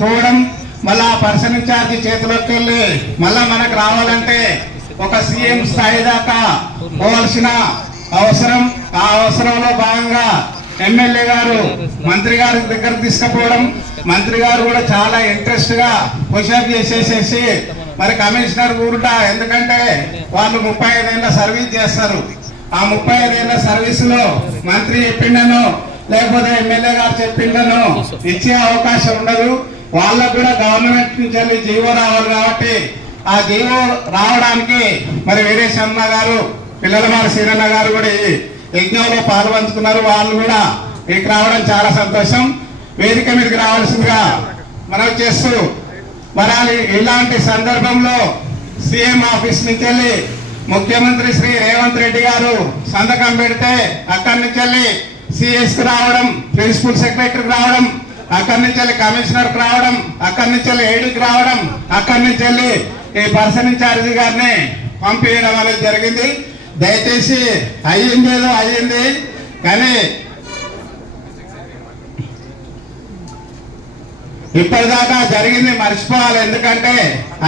పోవడం మళ్ళా person incharge చేతిలోకి వెళ్ళి మళ్ళా మనకు రావాలంటే ఒక సీఎం స్థాయి దాకా పోవాల్సిన అవసరం ఆ అవసరంలో భాగంగా ఎమ్మెల్యే గారు మంత్రి గారి దగ్గర తీసుకుపోవడం మంత్రి గారు కూడా చాలా ఇంట్రెస్ట్గా పుషప్ చేసేసేసి మరి కమిషనర్ ఊరుట ఎందుకంటే వాళ్ళు ముప్పై ఐదేళ్ళ సర్వీస్ చేస్తారు. ఆ ముప్పై ఐదేళ్ళ సర్వీస్లో మంత్రి చెప్పిండను లేకపోతే ఎమ్మెల్యే గారు చెప్పిండను ఇచ్చే అవకాశం ఉండదు. వాళ్ళకు కూడా గవర్నమెంట్ నుంచి వెళ్ళి జీవో రావాలి కాబట్టి ఆ జీవో రావడానికి మరి వీరేశమ్మ గారు పిల్లల శ్రీరన్న గారు కూడా ఈ యజ్ఞంలో పాల్పంచుకున్నారు. వాళ్ళు కూడా ఇక్కడికి రావడం చాలా సంతోషం. వేదిక మీదకి రావాల్సిందిగా మనం చేస్తూ మరి ఇలాంటి సందర్భంలో సీఎం ఆఫీస్ నుంచి వెళ్ళి ముఖ్యమంత్రి శ్రీ రేవంత్ రెడ్డి గారు సంతకం పెడితే అక్కడి నుంచి వెళ్ళి సిఎస్కి రావడం ప్రిన్సిపల్ సెక్రటరీకి రావడం అక్కడి నుంచి వెళ్ళి కమిషనర్కి రావడం అక్కడి నుంచి వెళ్ళి ఏడీకి రావడం అక్కడి నుంచి వెళ్ళి ఈ పర్సన్ ఇన్ఛార్జి గారిని పంపించడం అనేది జరిగింది. దయచేసి అయ్యింది ఏదో అయ్యింది కానీ ఇప్పటిదాకా జరిగింది మర్చిపోవాలి. ఎందుకంటే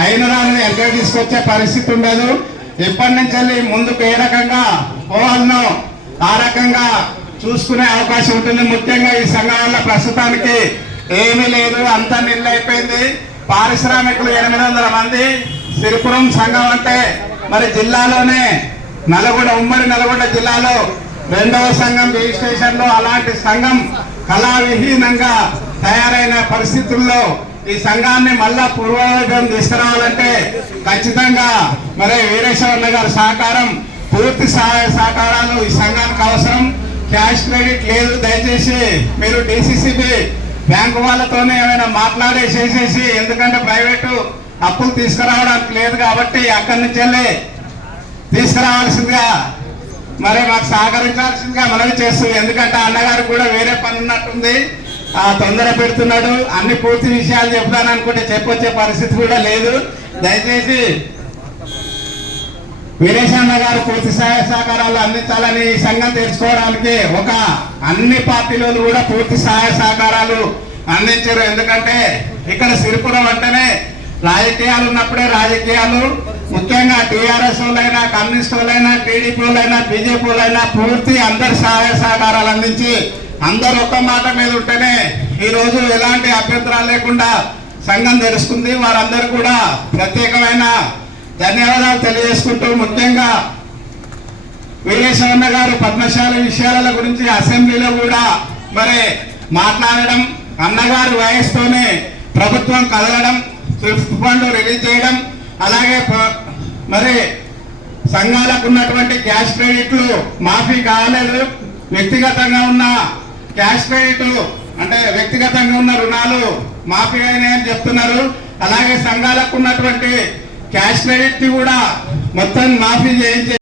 అయిన దాన్ని వెనక తీసుకొచ్చే పరిస్థితి ఉండదు. ఇప్పటి నుంచి వెళ్ళి ముందుకు ఏ రకంగా పోవాలనో ఆ రకంగా చూసుకునే అవకాశం ఉంటుంది. ముఖ్యంగా ఈ సంఘాల ప్రస్తుతానికి ఏమీ లేదు. అంతా నిల్ అయిపోయింది. పారిశ్రామికులు ఎనిమిది వందల మంది. సిరిపురం సంఘం అంటే మరి జిల్లాలోనే నల్గొండ ఉమ్మడి నల్గొండ జిల్లాలో రెండవ సంఘం రిజిస్ట్రేషన్లో అలాంటి సంఘం కళావిహీనంగా తయారైన పరిస్థితుల్లో ఈ సంఘాన్ని మళ్ళా పూర్వవైభవం తీసుకురావాలంటే ఖచ్చితంగా మరి వీరేశ్వరన్న గారి సహకారం పూర్తి సహాయ సహకారాలు ఈ సంఘానికి క్యాష్ క్రెడిట్ లేదు దయచేసి మీరు డిసిసిబి బ్యాంకు వాళ్ళతోనే ఏమైనా మాట్లాడే చేసేసి ఎందుకంటే ప్రైవేటు అప్పులు తీసుకురావడానికి లేదు కాబట్టి అక్కడి నుంచి వెళ్ళి తీసుకురావాల్సిందిగా మరి మాకు సహకరించాల్సిందిగా మనవి చేస్తుంది ఎందుకంటే అన్నగారు కూడా వేరే పని ఉన్నట్టుంది. ఆ తొందర పెడుతున్నాడు. అన్ని పూర్తి విషయాలు చెప్తాను అనుకుంటే చెప్పొచ్చే పరిస్థితి కూడా లేదు. దయచేసి వీరేశన్న గారు పూర్తి సహాయ సహకారాలు అందించాలని ఈ సంఘం తెలుసుకోవడానికి ఒక అన్ని పార్టీలు కూడా పూర్తి సహాయ సహకారాలు అందించారు. ఎందుకంటే ఇక్కడ సిరిపురం అంటేనే రాజకీయాలు ఉన్నప్పుడే రాజకీయాలు. ముఖ్యంగా టీఆర్ఎస్ వాళ్ళైనా కమ్యూనిస్ట్ వాళ్ళైనా టీడీపీ వాళ్ళైనా బీజేపీ వాళ్ళైనా పూర్తి అందరి సహాయ సహకారాలు అందించి అందరు ఒక్క మాట మీద ఉంటేనే ఈ రోజు ఎలాంటి అభ్యంతరాలు లేకుండా సంఘం తెలుసుకుంది. వారందరూ కూడా ప్రత్యేకమైన ధన్యవాదాలు తెలియజేసుకుంటూ ముఖ్యంగా వీరేశ్వరన్న గారు పద్మశాల విషయాల గురించి అసెంబ్లీలో కూడా మరి మాట్లాడడం అన్నగారి వయసుతోనే ప్రభుత్వం కదలడం స్విఫ్ట్ ఫండ్ రిలీజ్ చేయడం అలాగే మరి సంఘాలకు ఉన్నటువంటి క్యాష్ క్రెడిట్లు మాఫీ కాలేదు. వ్యక్తిగతంగా ఉన్న క్యాష్ క్రెడిట్ అంటే వ్యక్తిగతంగా ఉన్న రుణాలు మాఫీ అయినాయని చెప్తున్నారు. అలాగే సంఘాలకు ఉన్నటువంటి క్యాష్ క్రెడిట్ని కూడా మొత్తం మాఫీ చేయించే